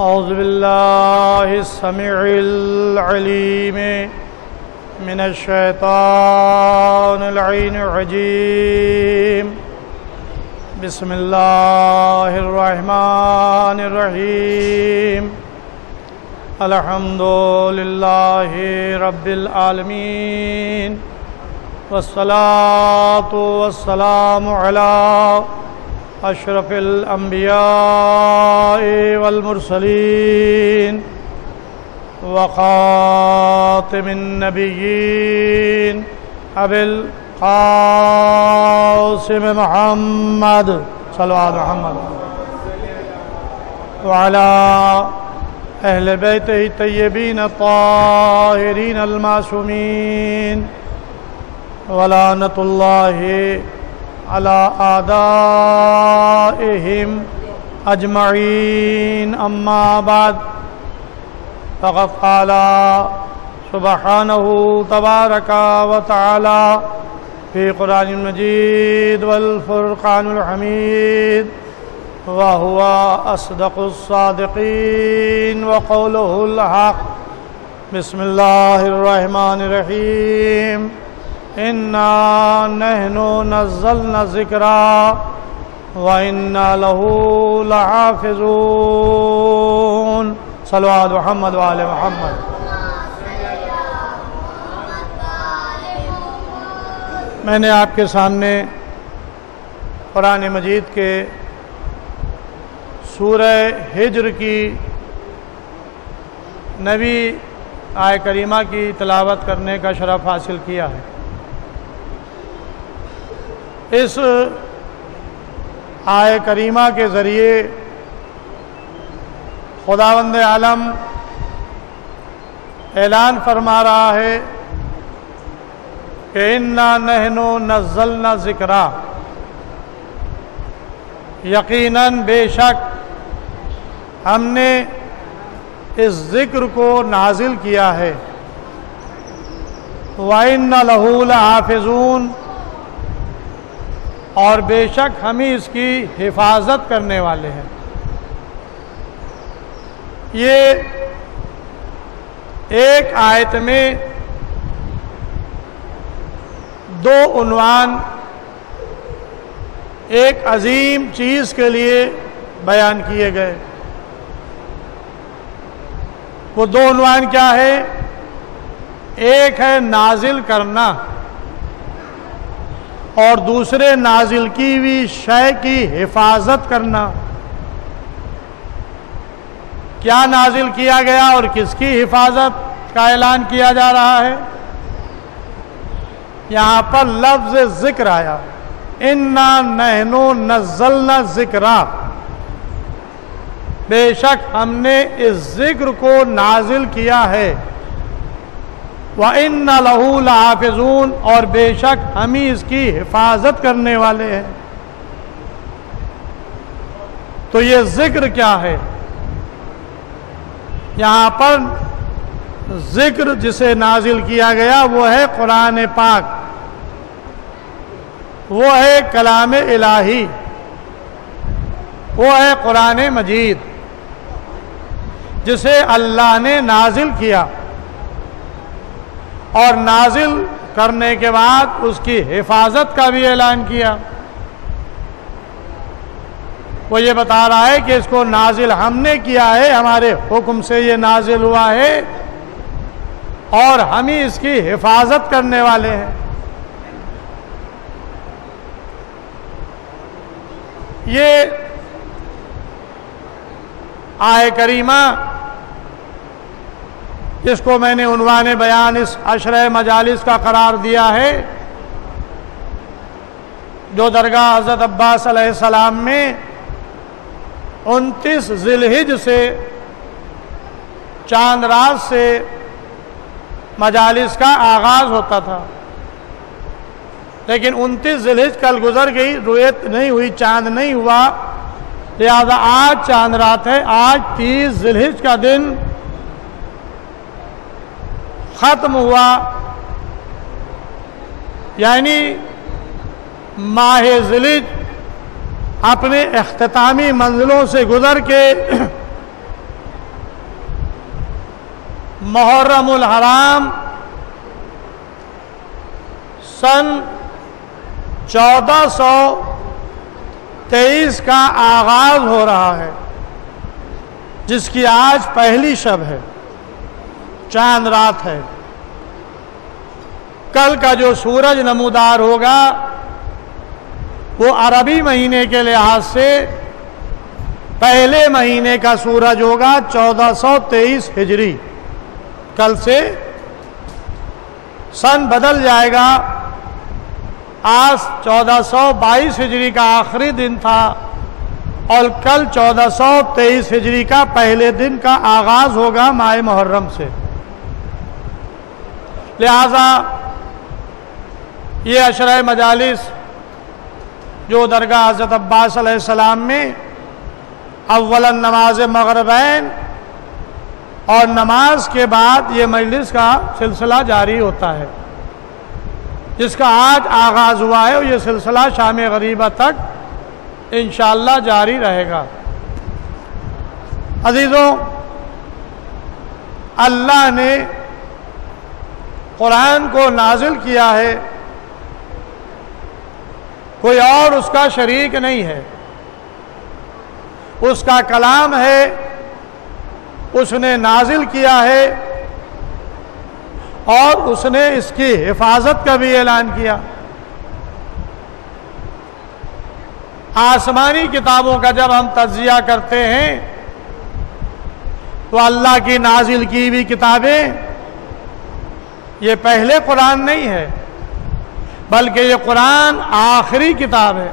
أعوذ بالله السميع العليم من الشيطان اللعين الرجيم بسم الله الرحمن الرحيم الحمد لله رب العالمين والصلاة والسلام على أشرف الأنبياء والمرسلين وخاتم النبيين أبي القاسم محمد صلوات محمد وعلى أهل بيته الطيبين الطاهرين المعصومين ولعنة الله على أعدائهم أجمعين أما بعد فقد قال سبحانه تبارك وتعالى في قرآن المجيد والفرقان الحميد وهو أصدق الصادقين وقوله الحق بسم الله الرحمن الرحيم إنا نحن نزلنا الذكر وإنا له لحافظون صلوا على محمد وآل محمد. میں نے آپ کے سامنے قرآن مجید کے سورہ ہجر کی نویں آیہ کریمہ کی تلاوت کرنے کا شرف حاصل کیا ہے. اس آیہ کریمہ کے ذریعے خداوند عالم اعلان فرما رہا ہے کہ انا نحن نزلنا ذکرا، یقیناً بے شک ہم نے اس ذکر کو نازل کیا ہے. وَإِنَّ لَهُ لَحَافِظُونَ، اور بے شک ہم ہی اس کی حفاظت کرنے والے ہیں. یہ ایک آیت میں دو عنوان ایک عظیم چیز کے لیے بیان کیے گئے. وہ دو عنوان کیا ہے؟ ایک ہے نازل کرنا، اور دوسرے نازل کی ہوئی شے کی حفاظت کرنا. کیا نازل کیا گیا اور کس کی حفاظت کا اعلان کیا جا رہا ہے؟ یہاں پر لفظ ذکر آیا، انا نحن نزلنا ذکرا، بے شک ہم نے اس ذکر کو نازل کیا ہے. وَإِنَّ لَهُ لَحَافِظُونَ، اور بے شک ہم ہی اس کی حفاظت کرنے والے ہیں. تو یہ ذکر کیا ہے؟ یہاں پر ذکر جسے نازل کیا گیا وہ ہے قرآن پاک، وہ ہے کلام الہی، وہ ہے قرآن مجید جسے اللہ نے نازل کیا، اور نازل کرنے کے بعد اس کی حفاظت کا بھی اعلان کیا. وہ یہ بتا رہا ہے کہ اس کو نازل ہم نے کیا ہے، ہمارے حکم سے یہ نازل ہوا ہے، اور ہم ہی اس کی حفاظت کرنے والے ہیں. یہ آیہ کریمہ جس کو میں نے عنوان بیان اس عشرہ مجالس کا قرار دیا ہے، جو درگاہ حضرت عباس علیہ السلام میں 29 ذی الحجہ سے چاند رات سے مجالس کا آغاز ہوتا تھا. لیکن 29 ذی الحجہ کل گزر گئی، رویت نہیں ہوئی، چاند نہیں ہوا، لہذا آج چاند رات ہے. آج 30 ذی الحجہ کا دن ختم ہوا، یعنی ماہ ذی الحجہ اپنے اختتامی منزلوں سے گزر کے محرم الحرام سن 1423 کا آغاز ہو رہا ہے، جس کی آج پہلی شب ہے، چاند رات ہے۔ کل کا جو سورج نمودار ہوگا وہ عربی مہینے کے لحاظ سے پہلے مہینے کا سورج ہوگا 1423 ہجری۔ کل سے سن بدل جائے گا، آج 1422 ہجری کا آخری دن تھا اور کل 1423 ہجری کا پہلے دن کا آغاز ہوگا ماہ محرم سے۔ لہذا یہ عشرہ مجالس جو درگاہ حضرت عباس علیہ السلام میں اولا نماز مغربین اور نماز کے بعد یہ مجلس کا سلسلہ جاری ہوتا ہے، جس کا آج آغاز ہوا ہے، اور یہ سلسلہ شام غریبہ تک انشاءاللہ جاری رہے گا۔ عزیزوں، اللہ نے قرآن کو نازل کیا ہے، کوئی اور اس کا شریک نہیں ہے، اس کا کلام ہے، اس نے نازل کیا ہے اور اس نے اس کی حفاظت کا بھی اعلان کیا۔ آسمانی کتابوں کا جب ہم تجزیہ کرتے ہیں تو اللہ کی نازل کی ہوئی کتابیں یہ پہلے قرآن نہیں ہے، بلکہ یہ قرآن آخری کتاب ہے۔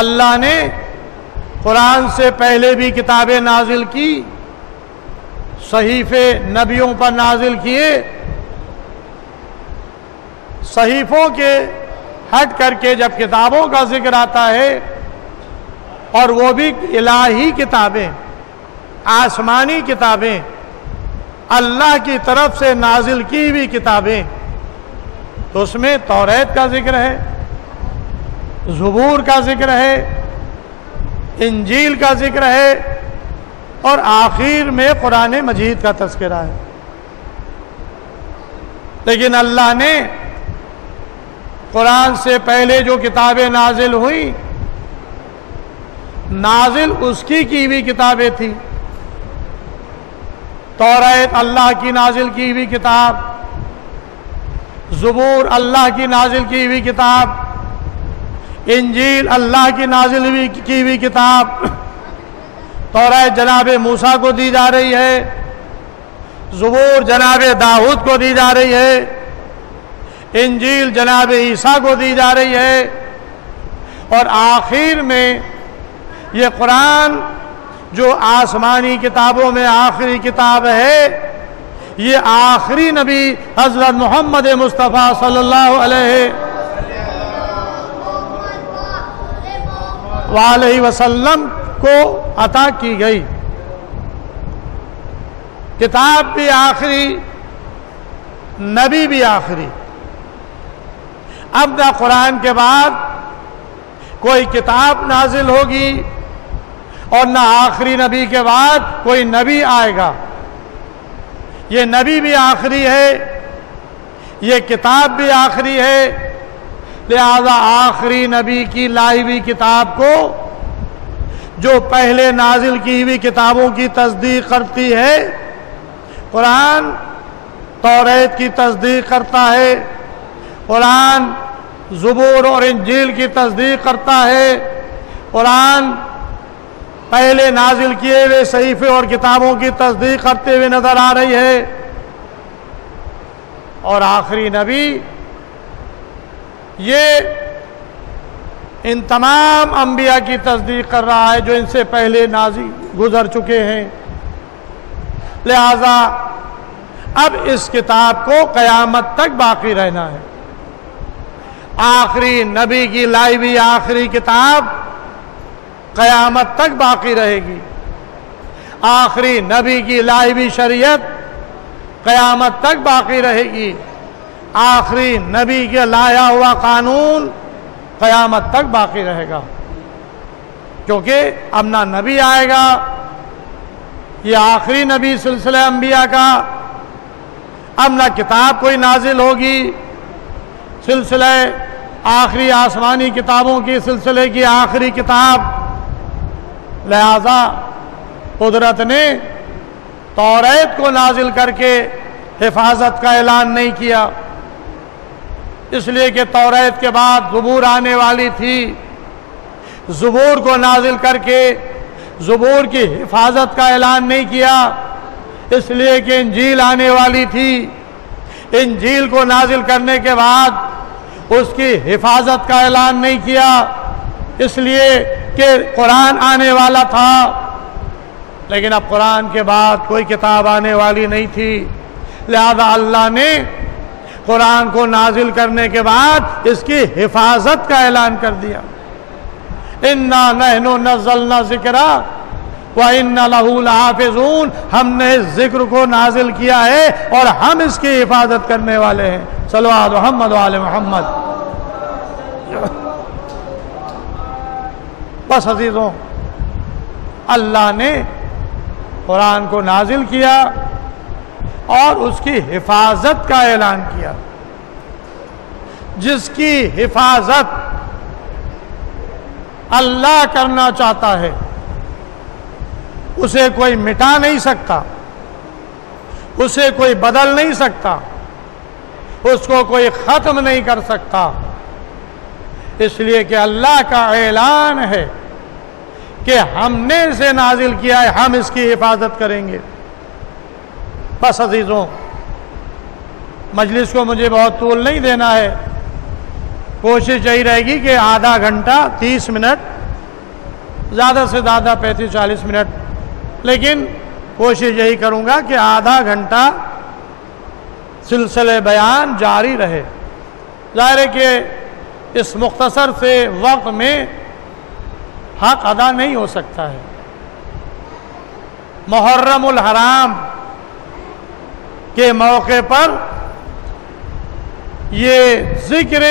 اللہ نے قرآن سے پہلے بھی کتابیں نازل کی، صحیفے نبیوں پر نازل کیے، صحیفوں کے ہٹ کر کے جب کتابوں کا ذکر آتا ہے، اور وہ بھی الہی کتابیں، آسمانی کتابیں، اللہ کی طرف سے نازل کی ہوئی کتابیں، تو اس میں توریت کا ذکر ہے، زبور کا ذکر ہے، انجیل کا ذکر ہے، اور آخر میں قرآن مجید کا تذکرہ ہے۔ لیکن اللہ نے قرآن سے پہلے جو کتابیں نازل ہوئیں، نازل اس کی ہوئی کتابیں تھیں۔ توریت اللہ کی نازل کی ہوئی کتاب، زبور اللہ کی نازل کی ہوئی کتاب، انجیل اللہ کی نازل کی ہوئی کتاب، توریت جناب موسیٰ کو دی جا رہی ہے، زبور جناب داؤد کو دی جا رہی ہے، انجیل جناب عیسیٰ کو دی جا رہی ہے، اور آخر میں یہ قرآن جو آسمانی کتابوں میں آخری کتاب ہے، یہ آخری نبی حضرت محمد مصطفیٰ صلی اللہ علیہ وآلہ وسلم کو عطا کی گئی۔ کتاب بھی آخری، نبی بھی آخری۔ اب نہ قرآن کے بعد کوئی کتاب نازل ہوگی اور نہ آخری نبی کے بعد کوئی نبی آئے گا۔ یہ نبی بھی آخری ہے، یہ کتاب بھی آخری ہے، لہذا آخری نبی کی لائی ہوئی کتاب کو جو پہلے نازل کی ہوئی کتابوں کی تصدیق کرتی ہے، قرآن توریت کی تصدیق کرتا ہے، قرآن زبور اور انجیل کی تصدیق کرتا ہے، قرآن پہلے نازل کیے ہوئے صحیفے اور کتابوں کی تصدیق کرتے ہوئے نظر آ رہی ہے، اور آخری نبی یہ ان تمام انبیاء کی تصدیق کر رہا ہے جو ان سے پہلے نازل گزر چکے ہیں۔ لہذا اب اس کتاب کو قیامت تک باقی رہنا ہے۔ آخری نبی کی لائی ہوئی آخری کتاب قیامت تک باقی رہے گی، آخری نبی کی لائی ہوئی شریعت قیامت تک باقی رہے گی، آخری نبی کے لایا ہوا قانون قیامت تک باقی رہے گا، کیونکہ اب نہ نبی آئے گا، یہ آخری نبی سلسلہ انبیاء کا، اب نہ کتاب کوئی نازل ہوگی، سلسلہ آخری آسمانی کتابوں کی سلسلے کی آخری کتاب، لہذا قدرت نے توریت کو نازل کر کے حفاظت کا اعلان نہیں کیا، اس لیے کہ توریت کے بعد زبور آنے والی تھی، زبور کو نازل کر کے زبور کی حفاظت کا اعلان نہیں کیا، اس لیے کہ انجیل آنے والی تھی، انجیل کو نازل کرنے کے بعد اس کی حفاظت کا اعلان نہیں کیا، اس لیے کہ قرآن آنے والا تھا، لیکن اب قرآن کے بعد کوئی کتاب آنے والی نہیں تھی، لہذا اللہ نے قرآن کو نازل کرنے کے بعد اس کی حفاظت کا اعلان کر دیا۔ اِنَّا نَحْنُ نَزَّلْنَا ذِكْرًا وَإِنَّا لَهُ لَحَافِظُونَ، ہم نے اس ذکر کو نازل کیا ہے اور ہم اس کی حفاظت کرنے والے ہیں۔ صلو علی محمد وعلی محمد۔ بس عزیزوں، اللہ نے قرآن کو نازل کیا اور اس کی حفاظت کا اعلان کیا۔ جس کی حفاظت اللہ کرنا چاہتا ہے اسے کوئی مٹا نہیں سکتا، اسے کوئی بدل نہیں سکتا، اس کو کوئی ختم نہیں کر سکتا، اس لیے کہ اللہ کا اعلان ہے کہ ہم نے اسے نازل کیا ہے، ہم اس کی حفاظت کریں گے۔ بس عزیزوں، مجلس کو مجھے بہت طول نہیں دینا ہے، کوشش یہی رہے گی کہ آدھا گھنٹہ 30 منٹ، زیادہ سے زیادہ 35-40 منٹ، لیکن کوشش یہی کروں گا کہ آدھا گھنٹہ سلسلے بیان جاری رہے۔ ظاہر ہے کہ اس مختصر سے وقت میں حق ادا نہیں ہو سکتا ہے۔ محرم الحرام کے موقع پر یہ ذکر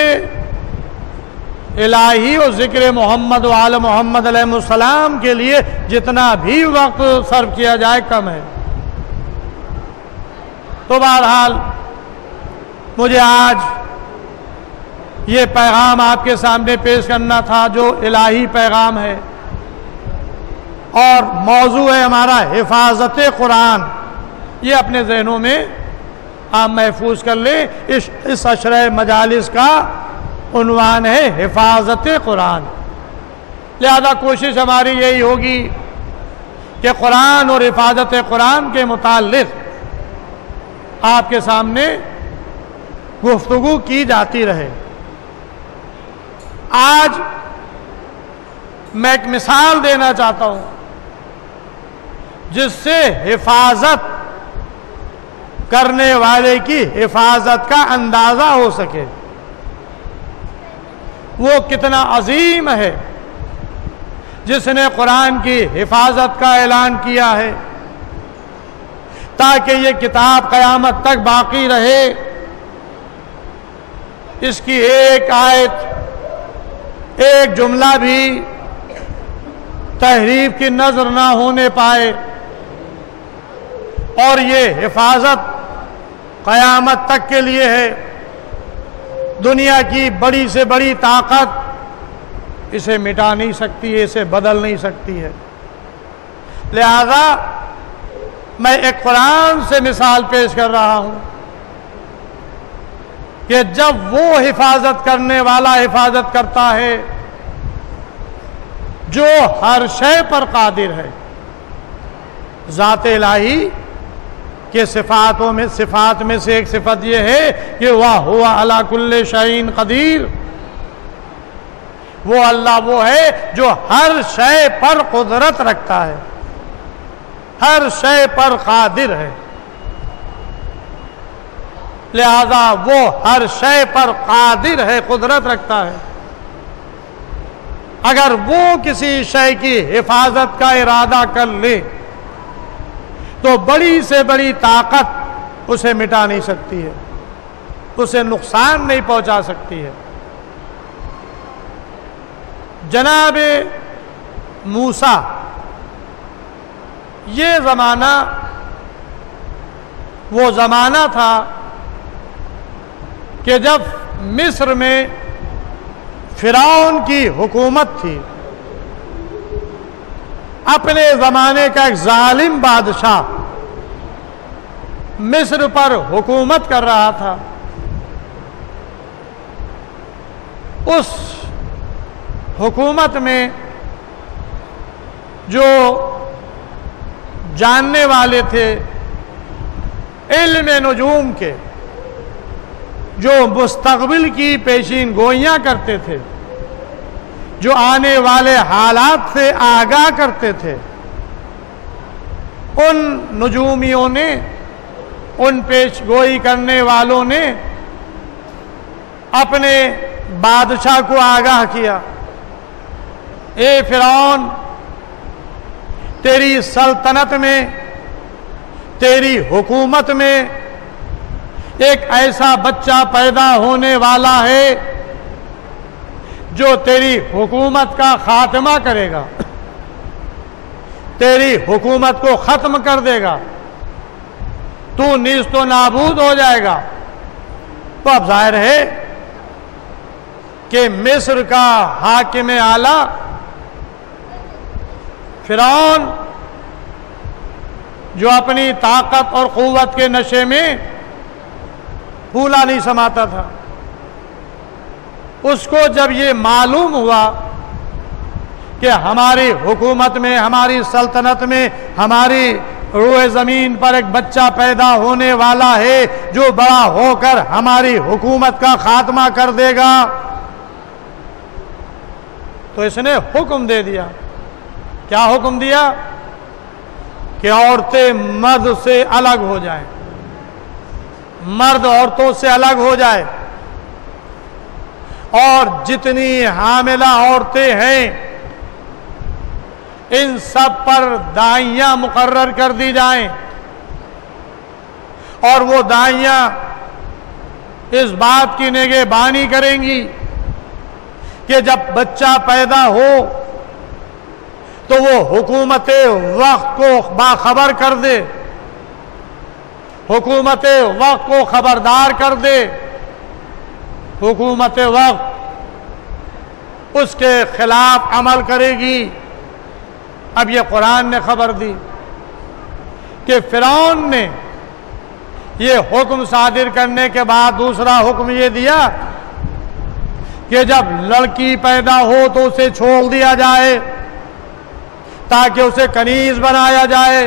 الہی اور ذکر محمد و آل محمد علیہ السلام کے لیے جتنا بھی وقت صرف کیا جائے کم ہے۔ تو بہرحال مجھے آج یہ پیغام آپ کے سامنے پیش کرنا تھا جو الہی پیغام ہے، اور موضوع ہے ہمارا حفاظت قرآن۔ یہ اپنے ذہنوں میں آپ محفوظ کر لیں، اس عشرہ مجالس کا عنوان ہے حفاظت قرآن۔ لہذا کوشش ہماری یہی ہوگی کہ قرآن اور حفاظت قرآن کے متعلق آپ کے سامنے گفتگو کی جاتی رہے۔ آج میں ایک مثال دینا چاہتا ہوں جس سے حفاظت کرنے والے کی حفاظت کا اندازہ ہو سکے، وہ کتنا عظیم ہے جس نے قرآن کی حفاظت کا اعلان کیا ہے تاکہ یہ کتاب قیامت تک باقی رہے۔ اس کی ایک آیت، ایک جملہ بھی تحریف کی نظر نہ ہونے پائے، اور یہ حفاظت قیامت تک کے لیے ہے۔ دنیا کی بڑی سے بڑی طاقت اسے مٹا نہیں سکتی ہے، اسے بدل نہیں سکتی ہے۔ لہذا میں ایک قرآن سے مثال پیش کر رہا ہوں کہ جب وہ حفاظت کرنے والا حفاظت کرتا ہے جو ہر شے پر قادر ہے۔ ذات الہی کے صفات میں سے ایک صفت یہ ہے کہ وَهُوَ عَلَى كُلِّ شَيْءٍ قَدِيرٌ، وہ اللہ وہ ہے جو ہر شے پر قدرت رکھتا ہے، ہر شے پر قادر ہے۔ لہذا وہ ہر شے پر قادر ہے، قدرت رکھتا ہے۔ اگر وہ کسی شے کی حفاظت کا ارادہ کر لے تو بڑی سے بڑی طاقت اسے مٹا نہیں سکتی ہے، اسے نقصان نہیں پہنچا سکتی ہے۔ جناب موسیٰ یہ زمانہ وہ زمانہ تھا کہ جب مصر میں فرعون کی حکومت تھی، اپنے زمانے کا ایک ظالم بادشاہ مصر پر حکومت کر رہا تھا۔ اس حکومت میں جو جاننے والے تھے علم نجوم کے، جو مستقبل کی پیشین گوئیاں کرتے تھے، جو آنے والے حالات سے آگاہ کرتے تھے، ان نجومیوں نے، ان پیش گوئی کرنے والوں نے اپنے بادشاہ کو آگاہ کیا، اے فرعون، تیری سلطنت میں، تیری حکومت میں ایک ایسا بچہ پیدا ہونے والا ہے جو تیری حکومت کا خاتمہ کرے گا، تیری حکومت کو ختم کر دے گا، تو نیست و نابود ہو جائے گا۔ تو اب ظاہر ہے کہ مصر کا حاکم اعلی فرعون، جو اپنی طاقت اور قوت کے نشے میں پھولا نہیں سماتا تھا، اس کو جب یہ معلوم ہوا کہ ہماری حکومت میں، ہماری سلطنت میں، ہماری روئے زمین پر ایک بچہ پیدا ہونے والا ہے جو بڑا ہو کر ہماری حکومت کا خاتمہ کر دے گا، تو اس نے حکم دے دیا۔ کیا حکم دیا؟ کہ عورتیں مرد سے الگ ہو جائیں، مرد عورتوں سے الگ ہو جائے، اور جتنی حاملہ عورتیں ہیں ان سب پر دائیاں مقرر کر دی جائیں، اور وہ دائیاں اس بات کی نگہبانی کریں گی کہ جب بچہ پیدا ہو تو وہ حکومت وقت کو باخبر کر دے، حکومت وقت کو خبردار کر دے، حکومت وقت اس کے خلاف عمل کرے گی۔ اب یہ قرآن نے خبر دی کہ فرعون نے یہ حکم صادر کرنے کے بعد دوسرا حکم یہ دیا کہ جب لڑکی پیدا ہو تو اسے چھوڑ دیا جائے تاکہ اسے کنیز بنایا جائے،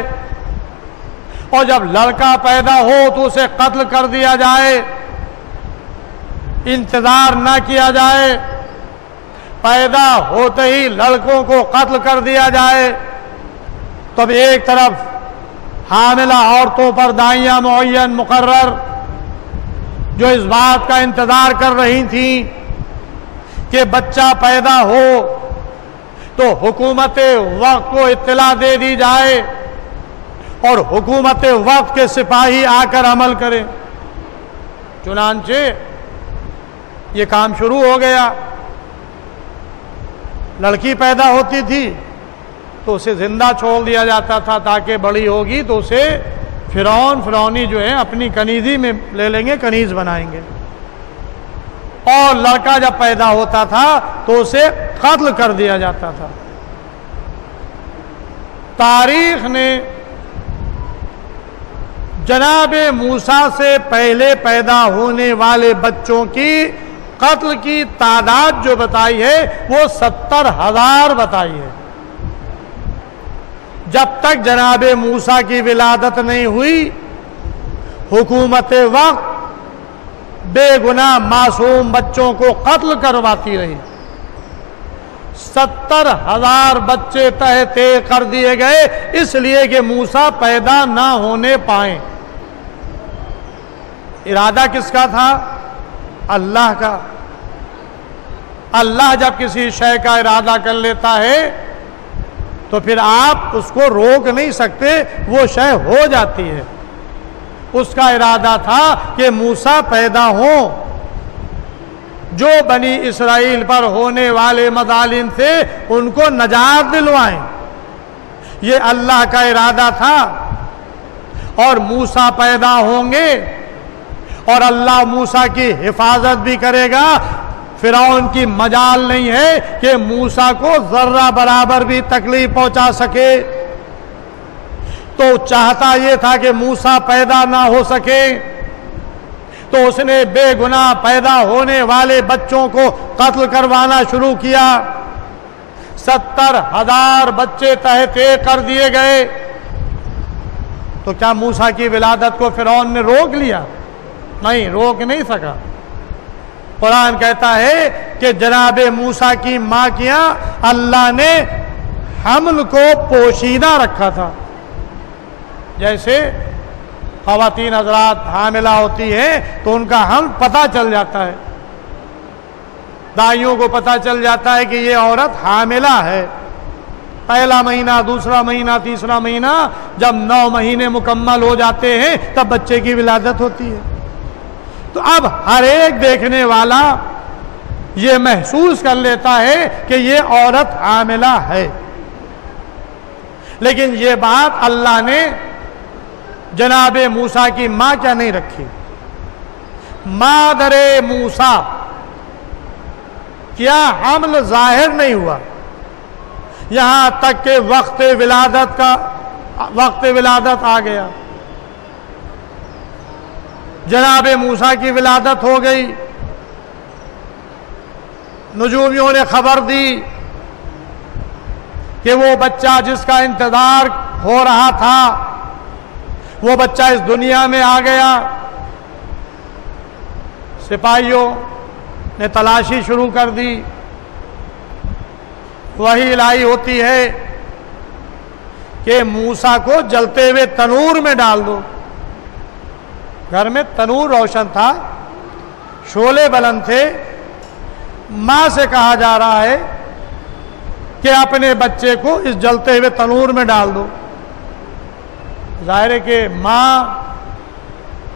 اور جب لڑکا پیدا ہو تو اسے قتل کر دیا جائے، انتظار نہ کیا جائے، پیدا ہوتے ہی لڑکوں کو قتل کر دیا جائے۔ تو اب ایک طرف حاملہ عورتوں پر دائیاں معین مقرر جو اس بات کا انتظار کر رہی تھیں کہ بچہ پیدا ہو تو حکومت وقت کو اطلاع دے دی جائے اور حکومت وقت کے سپاہی آ کر عمل کریں۔ چنانچہ یہ کام شروع ہو گیا۔ لڑکی پیدا ہوتی تھی تو اسے زندہ چھوڑ دیا جاتا تھا تاکہ بڑی ہوگی تو اسے فرعونی جو ہے اپنی کنیزی میں لے لیں گے، کنیز بنائیں گے، اور لڑکا جب پیدا ہوتا تھا تو اسے قتل کر دیا جاتا تھا۔ تاریخ نے جناب موسیٰ سے پہلے پیدا ہونے والے بچوں کی قتل کی تعداد جو بتائی ہے وہ 70,000 بتائی ہے۔ جب تک جناب موسیٰ کی ولادت نہیں ہوئی، حکومت وقت بے گناہ معصوم بچوں کو قتل کرواتی رہی۔ 70,000 بچے تہتے کر دیے گئے اس لیے کہ موسیٰ پیدا نہ ہونے پائیں۔ ارادہ کس کا تھا؟ اللہ کا۔ اللہ جب کسی شے کا ارادہ کر لیتا ہے تو پھر آپ اس کو روک نہیں سکتے، وہ شے ہو جاتی ہے۔ اس کا ارادہ تھا کہ موسیٰ پیدا ہوں، جو بنی اسرائیل پر ہونے والے مظالم سے ان کو نجات دلوائیں، یہ اللہ کا ارادہ تھا اور موسیٰ پیدا ہوں گے اور اللہ موسیٰ کی حفاظت بھی کرے گا. فرعون کی مجال نہیں ہے کہ موسیٰ کو ذرہ برابر بھی تکلیف پہنچا سکے. تو چاہتا یہ تھا کہ موسیٰ پیدا نہ ہو سکے، تو اس نے بے گناہ پیدا ہونے والے بچوں کو قتل کروانا شروع کیا. 70,000 بچے تہتے کر دیے گئے. تو کیا موسیٰ کی ولادت کو فرعون نے روک لیا؟ نہیں، روک نہیں سکا. قرآن کہتا ہے کہ جناب موسیٰ کی ماں کیا اللہ نے حمل کو پوشیدہ رکھا تھا. جیسے خواتین حضرات حاملہ ہوتی ہیں تو ان کا حمل پتہ چل جاتا ہے، دائیوں کو پتہ چل جاتا ہے کہ یہ عورت حاملہ ہے. پہلا مہینہ، دوسرا مہینہ، تیسرا مہینہ، جب 9 مہینے مکمل ہو جاتے ہیں تب بچے کی ولادت ہوتی ہے. تو اب ہر ایک دیکھنے والا یہ محسوس کر لیتا ہے کہ یہ عورت حاملہ ہے. لیکن یہ بات اللہ نے جناب موسیٰ کی ماں کیا نہیں رکھی. مادر موسیٰ کیا حمل ظاہر نہیں ہوا یہاں تک کہ وقت ولادت آ گیا. جناب موسیٰ کی ولادت ہو گئی. نجومیوں نے خبر دی کہ وہ بچہ جس کا انتظار ہو رہا تھا وہ بچہ اس دنیا میں آ گیا. سپاہیوں نے تلاشی شروع کر دی. وحی الہی ہوتی ہے کہ موسیٰ کو جلتے ہوئے تنور میں ڈال دو. گھر میں تنور روشن تھا، شعلے بلند تھے. ماں سے کہا جا رہا ہے کہ اپنے بچے کو اس جلتے ہوئے تنور میں ڈال دو. ظاہر ہے کہ ماں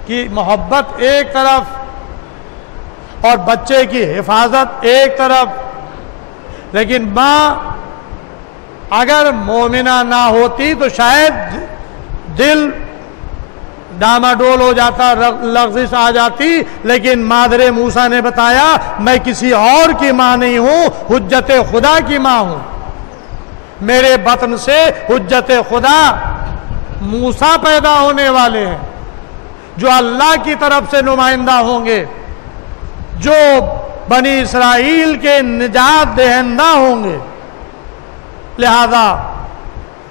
کی محبت ایک طرف اور بچے کی حفاظت ایک طرف. لیکن ماں اگر مومنہ نہ ہوتی تو شاید دل ڈاماڈول ہو جاتا، لغزش آ جاتی. لیکن مادر موسیٰ نے بتایا میں کسی اور کی ماں نہیں ہوں، حجت خدا کی ماں ہوں. میرے بطن سے حجت خدا موسیٰ پیدا ہونے والے ہیں جو اللہ کی طرف سے نمائندہ ہوں گے، جو بنی اسرائیل کے نجات دہندہ ہوں گے. لہذا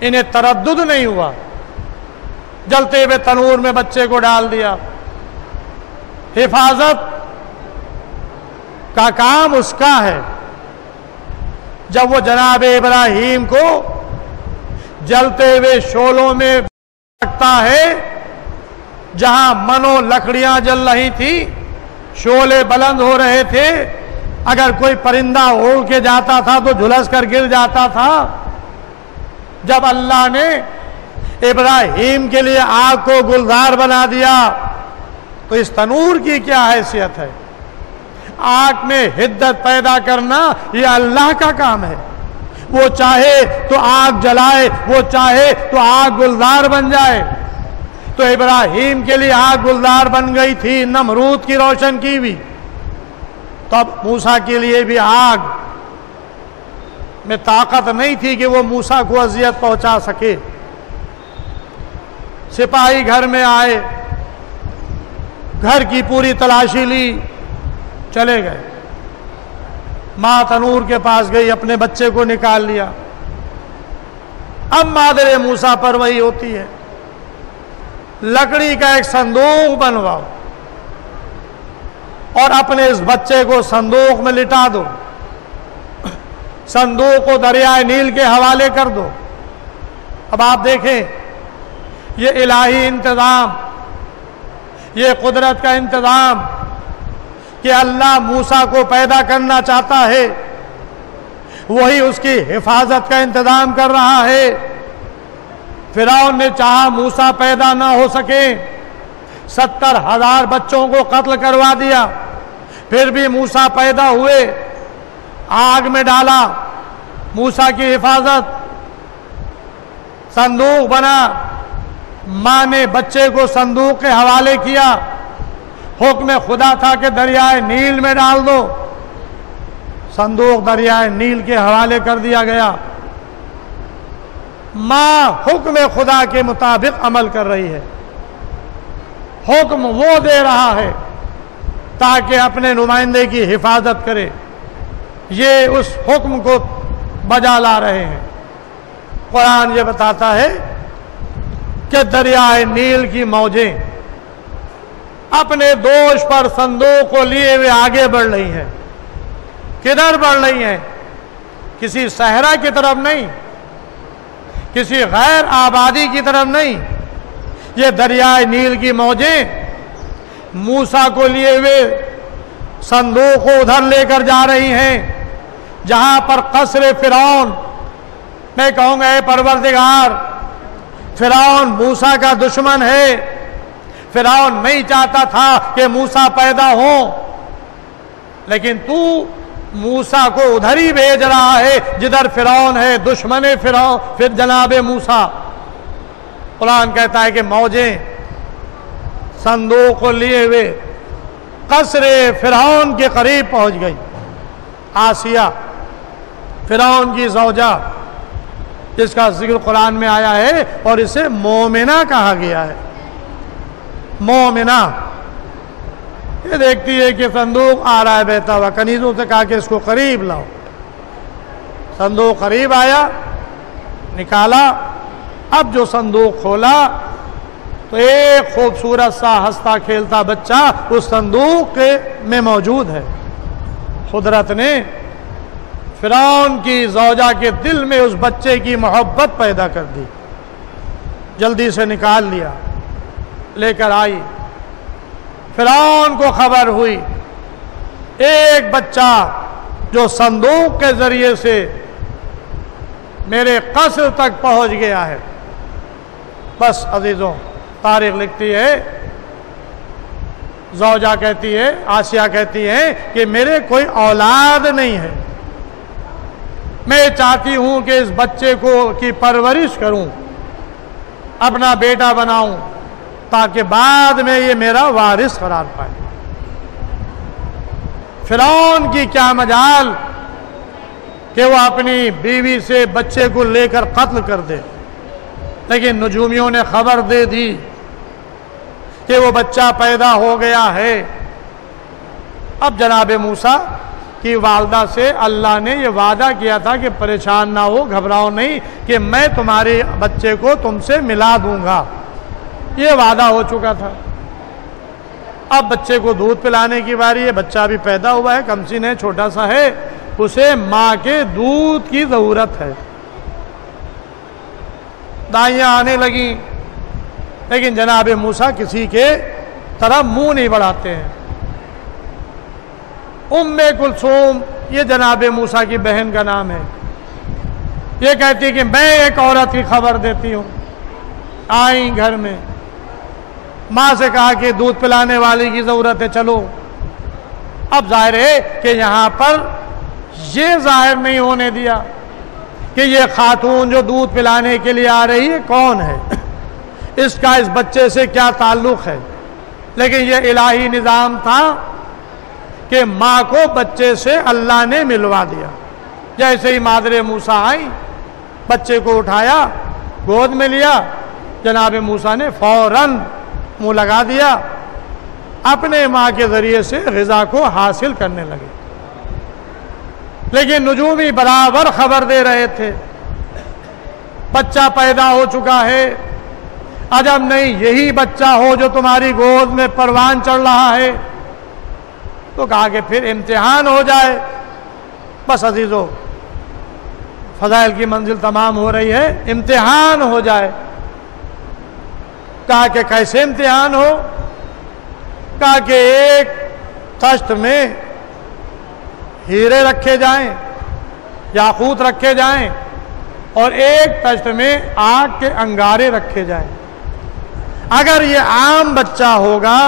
انہیں تردد نہیں ہوا، جلتے ہوئے تنور میں بچے کو ڈال دیا. حفاظت کا کام اس کا ہے. جب وہ جناب ابراہیم کو جلتے ہوئے شعلوں میں رکھتا ہے جہاں منو لکڑیاں جل رہی تھی، شعلے بلند ہو رہے تھے، اگر کوئی پرندہ اڑ کے جاتا تھا تو جھلس کر گر جاتا تھا. جب اللہ نے ابراہیم کے لیے آگ کو گلزار بنا دیا تو اس تنور کی کیا حیثیت ہے؟ آگ میں حدت پیدا کرنا یہ اللہ کا کام ہے. وہ چاہے تو آگ جلائے، وہ چاہے تو آگ گلزار بن جائے. تو ابراہیم کے لیے آگ گلزار بن گئی تھی، نمرود کی روشن کی بھی. تو اب موسیٰ کے لیے بھی آگ میں طاقت نہیں تھی کہ وہ موسیٰ کو اذیت پہنچا سکے. سپاہی گھر میں آئے، گھر کی پوری تلاشی لی، چلے گئے. ماں تنور کے پاس گئی، اپنے بچے کو نکال لیا. اب مادر موسیٰ پر وہی ہوتی ہے، لکڑی کا ایک صندوق بنواؤ اور اپنے اس بچے کو صندوق میں لٹا دو، صندوق کو دریائے نیل کے حوالے کر دو. اب آپ دیکھیں یہ الہی انتظام، یہ قدرت کا انتظام کہ اللہ موسیٰ کو پیدا کرنا چاہتا ہے، وہی اس کی حفاظت کا انتظام کر رہا ہے. فرعون نے چاہا موسیٰ پیدا نہ ہو سکے، 70,000 بچوں کو قتل کروا دیا. پھر بھی موسیٰ پیدا ہوئے، آگ میں ڈالا. موسیٰ کی حفاظت. صندوق بنا، ماں نے بچے کو صندوق کے حوالے کیا، حکم خدا تھا کہ دریائے نیل میں ڈال دو، صندوق دریائے نیل کے حوالے کر دیا گیا۔ ماں حکم خدا کے مطابق عمل کر رہی ہے، حکم وہ دے رہا ہے تاکہ اپنے نمائندے کی حفاظت کرے، یہ اس حکم کو بجا لا رہے ہیں۔ قرآن یہ بتاتا ہے کہ دریائے نیل کی موجیں اپنے دوش پر صندوق کو لیے ہوئے آگے بڑھ رہی ہیں۔ کدھر بڑھ رہی ہیں؟ کسی صحرا کی طرف نہیں، کسی غیر آبادی کی طرف نہیں، یہ دریائے نیل کی موجیں موسیٰ کو لیے ہوئے صندوق کو ادھر لے کر جا رہی ہیں جہاں پر قصر فرعون۔ میں کہوں گا اے پروردگار، فرعون موسیٰ کا دشمن ہے، فرعون نہیں چاہتا تھا کہ موسیٰ پیدا ہوں، لیکن تو موسیٰ کو ادھر ہی بھیج رہا ہے جدھر فرعون ہے، دشمن فرعون پھر جناب موسیٰ۔ قرآن کہتا ہے کہ موجیں صندوق کو لیے ہوئے قصر فرعون کے قریب پہنچ گئی۔ آسیہ فرعون کی زوجہ جس کا ذکر قرآن میں آیا ہے، اور اسے مومنہ کہا گیا ہے۔ مومنہ یہ دیکھتی ہے کہ صندوق آ رہا ہے بہتا ہوا، کنیزوں سے کہا کہ اس کو قریب لاؤ۔ صندوق قریب آیا، نکالا، اب جو صندوق کھولا تو ایک خوبصورت سا ہنستا کھیلتا بچہ اس صندوق میں موجود ہے۔ قدرت نے فرعون کی زوجہ کے دل میں اس بچے کی محبت پیدا کر دی، جلدی سے نکال لیا، لے کر آئی۔ فرعون کو خبر ہوئی ایک بچہ جو صندوق کے ذریعے سے میرے قصر تک پہنچ گیا ہے۔ بس عزیزوں، تاریخ لکھتی ہے، زوجہ کہتی ہے، آسیہ کہتی ہے کہ میرے کوئی اولاد نہیں ہے، میں چاہتی ہوں کہ اس بچے کی پرورش کروں، اپنا بیٹا بناؤں تاکہ بعد میں یہ میرا وارث قرار پائے۔ فرعون کی کیا مجال کہ وہ اپنی بیوی سے بچے کو لے کر قتل کر دے، لیکن نجومیوں نے خبر دے دی کہ وہ بچہ پیدا ہو گیا ہے۔ اب جناب موسیٰ کی والدہ سے اللہ نے یہ وعدہ کیا تھا کہ پریشان نہ ہو، گھبراؤ نہیں، کہ میں تمہارے بچے کو تم سے ملا دوں گا، یہ وعدہ ہو چکا تھا۔ اب بچے کو دودھ پلانے کی باری ہے، بچہ بھی پیدا ہوا ہے، کمسن ہے، چھوٹا سا ہے، اسے ماں کے دودھ کی ضرورت ہے۔ دائیاں آنے لگیں، لیکن جناب موسیٰ کسی کے طرف منہ نہیں بڑھاتے ہیں۔ ام کلثوم، یہ جناب موسیٰ کی بہن کا نام ہے، یہ کہتی ہے کہ میں ایک عورت کی خبر دیتی ہوں۔ آئیں گھر میں، ماں سے کہا کہ دودھ پلانے والی کی ضرورت ہے، چلو۔ اب ظاہر ہے کہ یہاں پر یہ ظاہر نہیں ہونے دیا کہ یہ خاتون جو دودھ پلانے کے لیے آ رہی ہے کون ہے، اس کا اس بچے سے کیا تعلق ہے، لیکن یہ الہی نظام تھا کہ ماں کو بچے سے اللہ نے ملوا دیا۔ جیسے ہی مادر موسیٰ آئی، بچے کو اٹھایا، گود میں لیا، جناب موسیٰ نے فوراً منہ لگا دیا، اپنے ماں کے ذریعے سے غذا کو حاصل کرنے لگے۔ لیکن نجومی برابر خبر دے رہے تھے بچہ پیدا ہو چکا ہے، عجب نہیں یہی بچہ ہو جو تمہاری گود میں پروان چڑھ رہا ہے۔ تو کہا کہ پھر امتحان ہو جائے۔ بس عزیزو، فضائل کی منزل تمام ہو رہی ہے، امتحان ہو جائے۔ کہا کہ کیسے امتحان ہو؟ کہا کہ ایک طشت میں ہیرے رکھے جائیں، یاقوت رکھے جائیں، اور ایک طشت میں آگ کے انگارے رکھے جائیں۔ اگر یہ عام بچہ ہوگا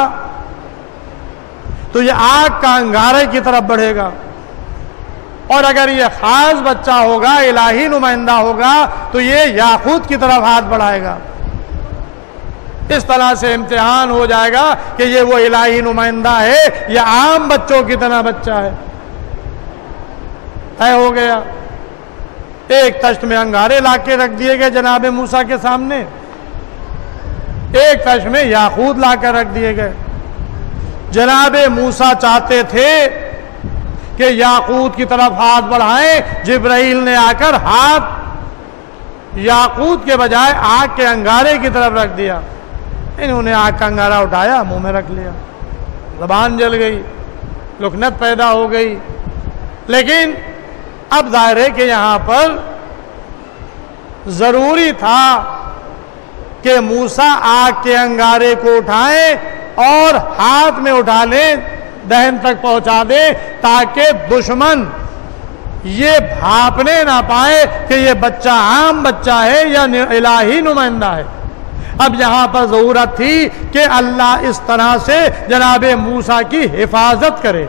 تو یہ آگ کا انگارے کی طرف بڑھے گا، اور اگر یہ خاص بچہ ہوگا، الہی نمائندہ ہوگا، تو یہ یاقوت کی طرف ہاتھ بڑھائے گا۔ اس طرح سے امتحان ہو جائے گا کہ یہ وہ الہی نمائندہ ہے یا عام بچوں کی طرح بچہ ہے۔ طے ہو گیا۔ ایک تشت میں انگارے لا کے رکھ دیے گئے جناب موسیٰ کے سامنے، ایک تشت میں یاقوت لا کر رکھ دیے گئے۔ جناب موسیٰ چاہتے تھے کہ یاقوت کی طرف ہاتھ بڑھائیں، جبرائیل نے آ کر ہاتھ یاقوت کے بجائے آگ کے انگارے کی طرف رکھ دیا۔ انہوں نے آگ کا انگارہ اٹھایا، منہ میں رکھ لیا، زبان جل گئی، لکنت پیدا ہو گئی۔ لیکن اب ظاہر ہے کہ یہاں پر ضروری تھا کہ موسیٰ آگ کے انگارے کو اٹھائیں اور ہاتھ میں اٹھا لیں، دہن تک پہنچا دیں، تاکہ دشمن یہ بھاپنے نہ پائے کہ یہ بچہ عام بچہ ہے یا الہی نمائندہ ہے۔ اب یہاں پر ضرورت تھی کہ اللہ اس طرح سے جناب موسیٰ کی حفاظت کرے۔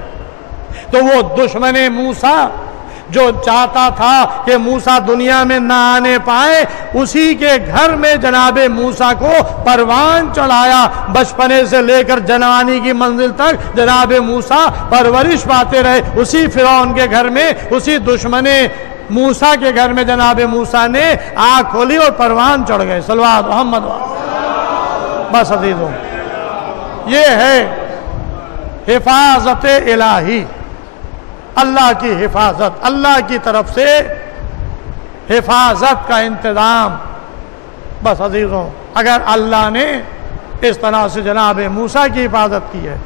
تو وہ دشمن موسیٰ جو چاہتا تھا کہ موسیٰ دنیا میں نہ آنے پائے، اسی کے گھر میں جناب موسیٰ کو پروان چڑھایا۔ بچپنے سے لے کر جوانی کی منزل تک جناب موسیٰ پرورش پاتے رہے اسی فرعون کے گھر میں، اسی دشمن موسیٰ کے گھر میں جناب موسیٰ نے آنکھ کھولی اور پروان چڑھ گئے۔ صلوات محمد۔ بس عزیزوں، یہ ہے حفاظت الہی، اللہ کی حفاظت، اللہ کی طرف سے حفاظت کا انتظام۔ بس عزیزوں، اگر اللہ نے اس طرح سے جناب موسیٰ کی حفاظت کی ہے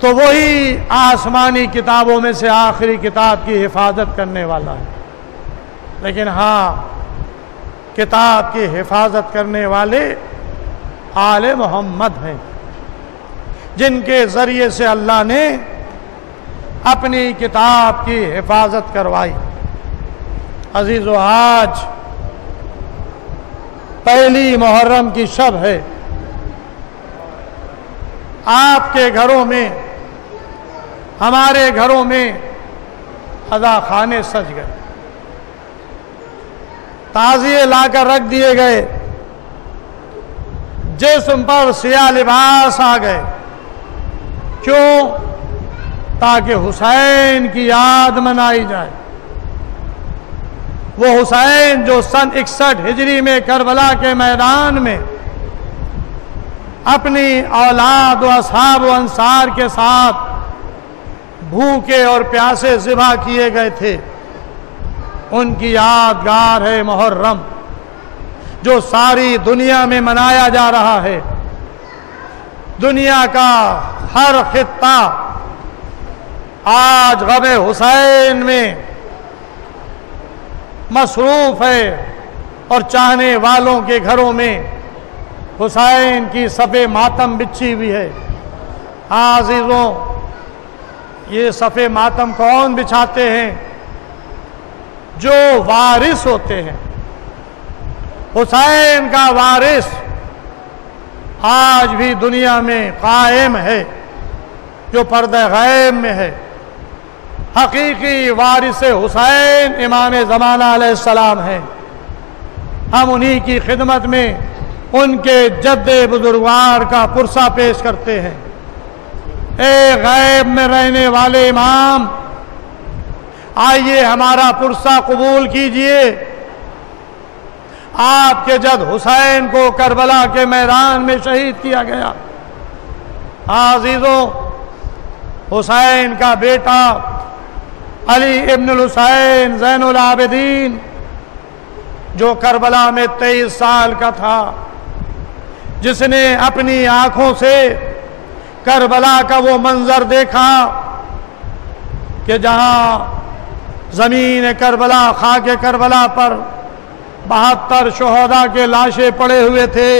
تو وہی آسمانی کتابوں میں سے آخری کتاب کی حفاظت کرنے والا ہے۔ لیکن ہاں، کتاب کی حفاظت کرنے والے آل محمد ہیں، جن کے ذریعے سے اللہ نے اپنی کتاب کی حفاظت کروائی۔ عزیزو، آج پہلی محرم کی شب ہے۔ آپ کے گھروں میں، ہمارے گھروں میں عزا خانے سج گئے، تعزیے لا کر رکھ دیے گئے، جسم پر سیاہ لباس آ گئے۔ کیوں؟ تاکہ حسین کی یاد منائی جائے۔ وہ حسین جو سن 61 ہجری میں کربلا کے میدان میں اپنی اولاد و اصحاب و انصار کے ساتھ بھوکے اور پیاسے ذبح کیے گئے تھے، ان کی یادگار ہے محرم، جو ساری دنیا میں منایا جا رہا ہے۔ دنیا کا ہر خطہ آج غم حسین میں مصروف ہے، اور چاہنے والوں کے گھروں میں حسین کی صف ماتم بچھی ہوئی ہے۔ عزیزوں، یہ صف ماتم کون بچھاتے ہیں؟ جو وارث ہوتے ہیں۔ حسین کا وارث آج بھی دنیا میں قائم ہے، جو پردہ غیب میں ہے۔ حقیقی وارث حسین امام زمانہ علیہ السلام ہیں۔ ہم انہی کی خدمت میں ان کے جد بزرگوار کا پرسہ پیش کرتے ہیں۔ اے غیب میں رہنے والے امام، آئیے ہمارا پرسہ قبول کیجئے۔ آپ کے جد حسین کو کربلا کے میدان میں شہید کیا گیا۔ عزیزوں، حسین کا بیٹا علی ابن الحسین زین العابدین، جو کربلا میں 23 سال کا تھا، جس نے اپنی آنکھوں سے کربلا کا وہ منظر دیکھا کہ جہاں زمین کربلا، خاک کربلا پر 72 شہداء کے لاشیں پڑے ہوئے تھے۔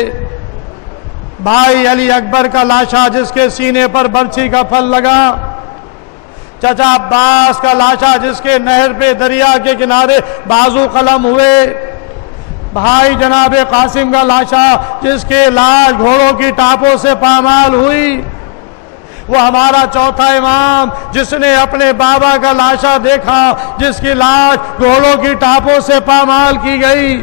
بھائی علی اکبر کا لاشا جس کے سینے پر برچھی کا پھل لگا، چچا عباس کا لاشا جس کے نہر پہ دریا کے کنارے بازو قلم ہوئے، بھائی جناب قاسم کا لاشا جس کے لاش گھوڑوں کی ٹاپوں سے پامال ہوئی، وہ ہمارا چوتھا امام جس نے اپنے بابا کا لاشا دیکھا، جس کی لاش گھوڑوں کی ٹاپوں سے پامال کی گئی،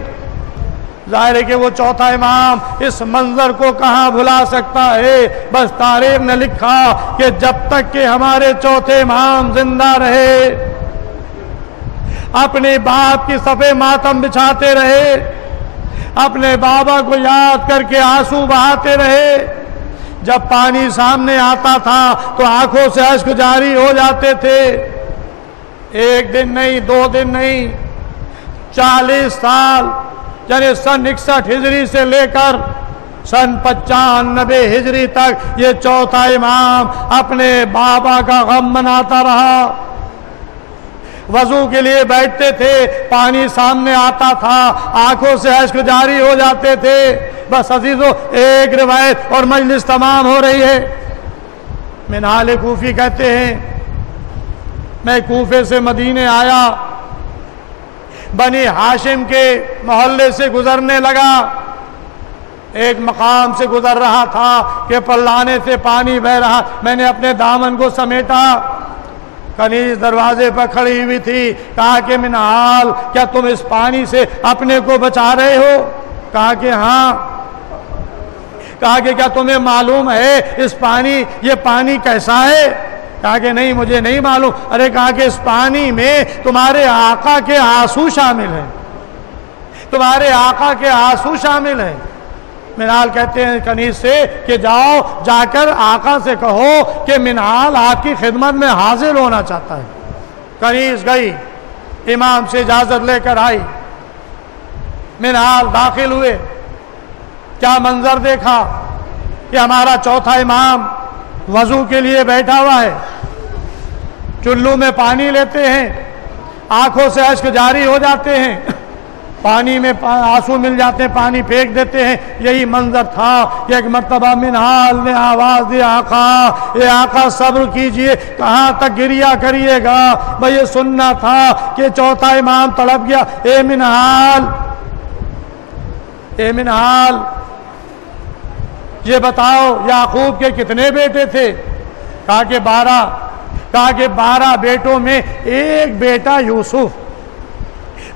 ظاہر ہے کہ وہ چوتھا امام اس منظر کو کہاں بھلا سکتا ہے؟ بس تاریخ نے لکھا کہ جب تک کہ ہمارے چوتھے امام زندہ رہے اپنے باپ کی صفے ماتم بچھاتے رہے، اپنے بابا کو یاد کر کے آنسو بہاتے رہے، جب پانی سامنے آتا تھا تو آنکھوں سے اشک جاری ہو جاتے تھے۔ ایک دن نہیں، 2 دن نہیں، 40 سال، یعنی سن 61 ہجری سے لے کر سن 95 ہجری تک یہ چوتھا امام اپنے بابا کا غم مناتا رہا۔ وضو کے لیے بیٹھتے تھے، پانی سامنے آتا تھا، آنکھوں سے اشک جاری ہو جاتے تھے۔ بس عزیزو، ایک روایت اور مجلس تمام ہو رہی ہے۔ منہال کوفی کہتے ہیں میں کوفے سے مدینے آیا، بنی ہاشم کے محلے سے گزرنے لگا، ایک مقام سے گزر رہا تھا کہ پلانے سے پانی بہ رہا، میں نے اپنے دامن کو سمیٹا، کنیز دروازے پر کھڑی ہوئی تھی، کہا کہ منہال کیا تم اس پانی سے اپنے کو بچا رہے ہو؟ کہا کہ ہاں۔ کہا کہ کیا تمہیں معلوم ہے یہ پانی کیسا ہے؟ کہا کہ نہیں، مجھے نہیں معلوم۔ ارے کہا کہ اس پانی میں تمہارے آقا کے آنسو شامل ہیں، تمہارے آقا کے آنسو شامل ہیں۔ منہال کہتے ہیں کنیز سے کہ جاؤ، جا کر آقا سے کہو کہ منہال آپ کی خدمت میں حاضر ہونا چاہتا ہے۔ کنیز گئی، امام سے اجازت لے کر آئی، منہال داخل ہوئے، کیا منظر دیکھا کہ ہمارا چوتھا امام وضو کے لیے بیٹھا ہوا ہے، چلو میں پانی لیتے ہیں، آنکھوں سے اشک جاری ہو جاتے ہیں، پانی میں آنسو مل جاتے ہیں، پانی پھینک دیتے ہیں۔ یہی منظر تھا کہ ایک مرتبہ منہال نے آواز دی، آقا، اے آقا صبر کیجئے، کہاں تک گریہ کریے گا؟ بھئی یہ سننا تھا کہ چوتھا امام تڑپ گیا۔ اے منہال، اے منہال، یہ بتاؤ یعقوب کے کتنے بیٹے تھے؟ کہا کہ 12۔ کہا کہ 12 بیٹوں میں ایک بیٹا یوسف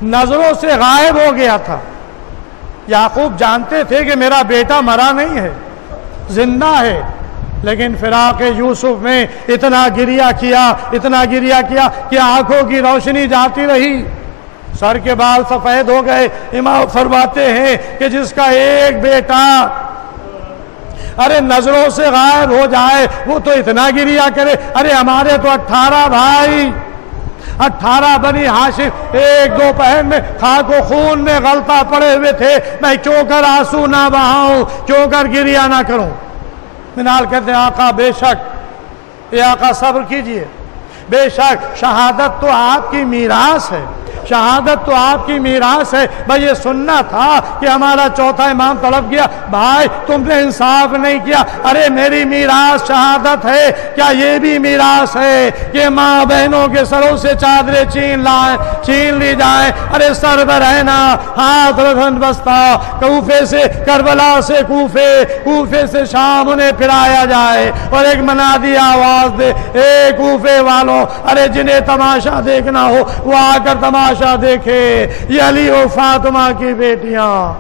نظروں سے غائب ہو گیا تھا۔ یعقوب جانتے تھے کہ میرا بیٹا مرا نہیں ہے، زندہ ہے، لیکن فراق یوسف میں اتنا گریہ کیا کہ آنکھوں کی روشنی جاتی رہی، سر کے بال سفید ہو گئے۔ امام فرماتے ہیں کہ جس کا ایک بیٹا ارے نظروں سے غائب ہو جائے وہ تو اتنا گریہ کرے، ارے ہمارے تو 18 بھائی، 18 بنی ہاشم ایک دوپہر میں خاک و خون میں غلطہ پڑے ہوئے تھے، میں کیوں کر آنسو نہ بہاؤں، کیوں کر گریہ نہ کروں؟ منہال کہتے ہیں آقا بے شک، اے آقا صبر کیجئے، بے شک شہادت تو آپ کی میراث ہے، شہادت تو آپ کی میراث ہے۔ بھائی یہ سننا تھا کہ ہمارا چوتھا امام تڑپ گیا، بھائی تم نے انصاف نہیں کیا، ارے میری میراث شہادت ہے، کیا یہ بھی میراث ہے کہ ماں بہنوں کے سروں سے چادریں چھین لی جائیں؟ ارے سر برہنہ ہاتھ رکھن بستہ، کوفے سے کربلا سے کوفے سے شام انہیں پھرایا جائے اور ایک منادی آواز دے، اے کوفے والوں، ارے جنہیں تماشا دیکھنا ہو وہ آ کر تماشا دیکھے، یہ علی و فاطمہ کی بیٹیاں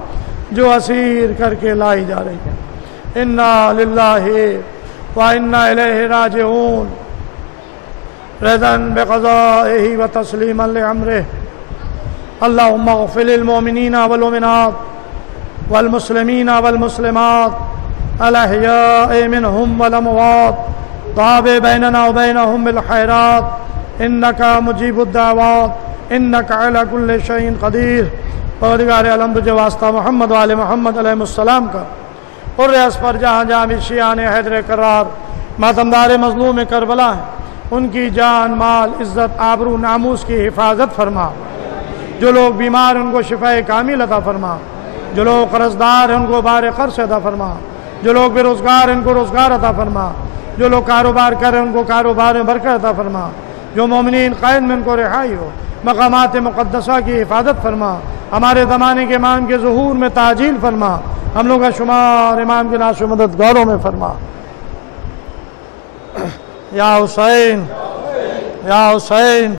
جو اسیر کر کے لائی جا رہی ہیں۔ انا للہ و انا الیہ راجعون، رضا بقضائہ و تسلیما لامرہ۔ اللہم اغفر للمؤمنین والمؤمنات والمسلمین والمسلمات الاحیاء منہم والاموات، تابع بیننا و بینہم بالخیرات انکا مجیب الدعوات انکا علی کل شیء قدیر۔ پروردگار عالم تجھے واسطہ محمد و آل محمد علیہ السلام کا، اور ریاض پر جہاں جہاں بھی شیعان حیدر کرار ماتمدار مظلوم کربلا ہیں، ان کی جان مال عزت آبرو ناموس کی حفاظت فرما، جو لوگ بیمار ہیں ان کو شفاء کامل عطا فرما، جو لوگ قرضدار ہیں ان کو بار قرض عطا فرما، جو لوگ بے روزگار ہیں ان کو روزگار عطا فرما، جو لوگ کاروبار کر رہے ہیں ان کو کاروبار میں برکت عطا فرما، جو مومنین قید میں ان کو رہائی ہو، مقامات مقدسہ کی حفاظت فرما، ہمارے زمانے کے امام کے ظہور میں تعجیل فرما، ہم لوگ کا شمار امام کے ناش و مددگاروں میں فرما۔ یا حسین یا حسین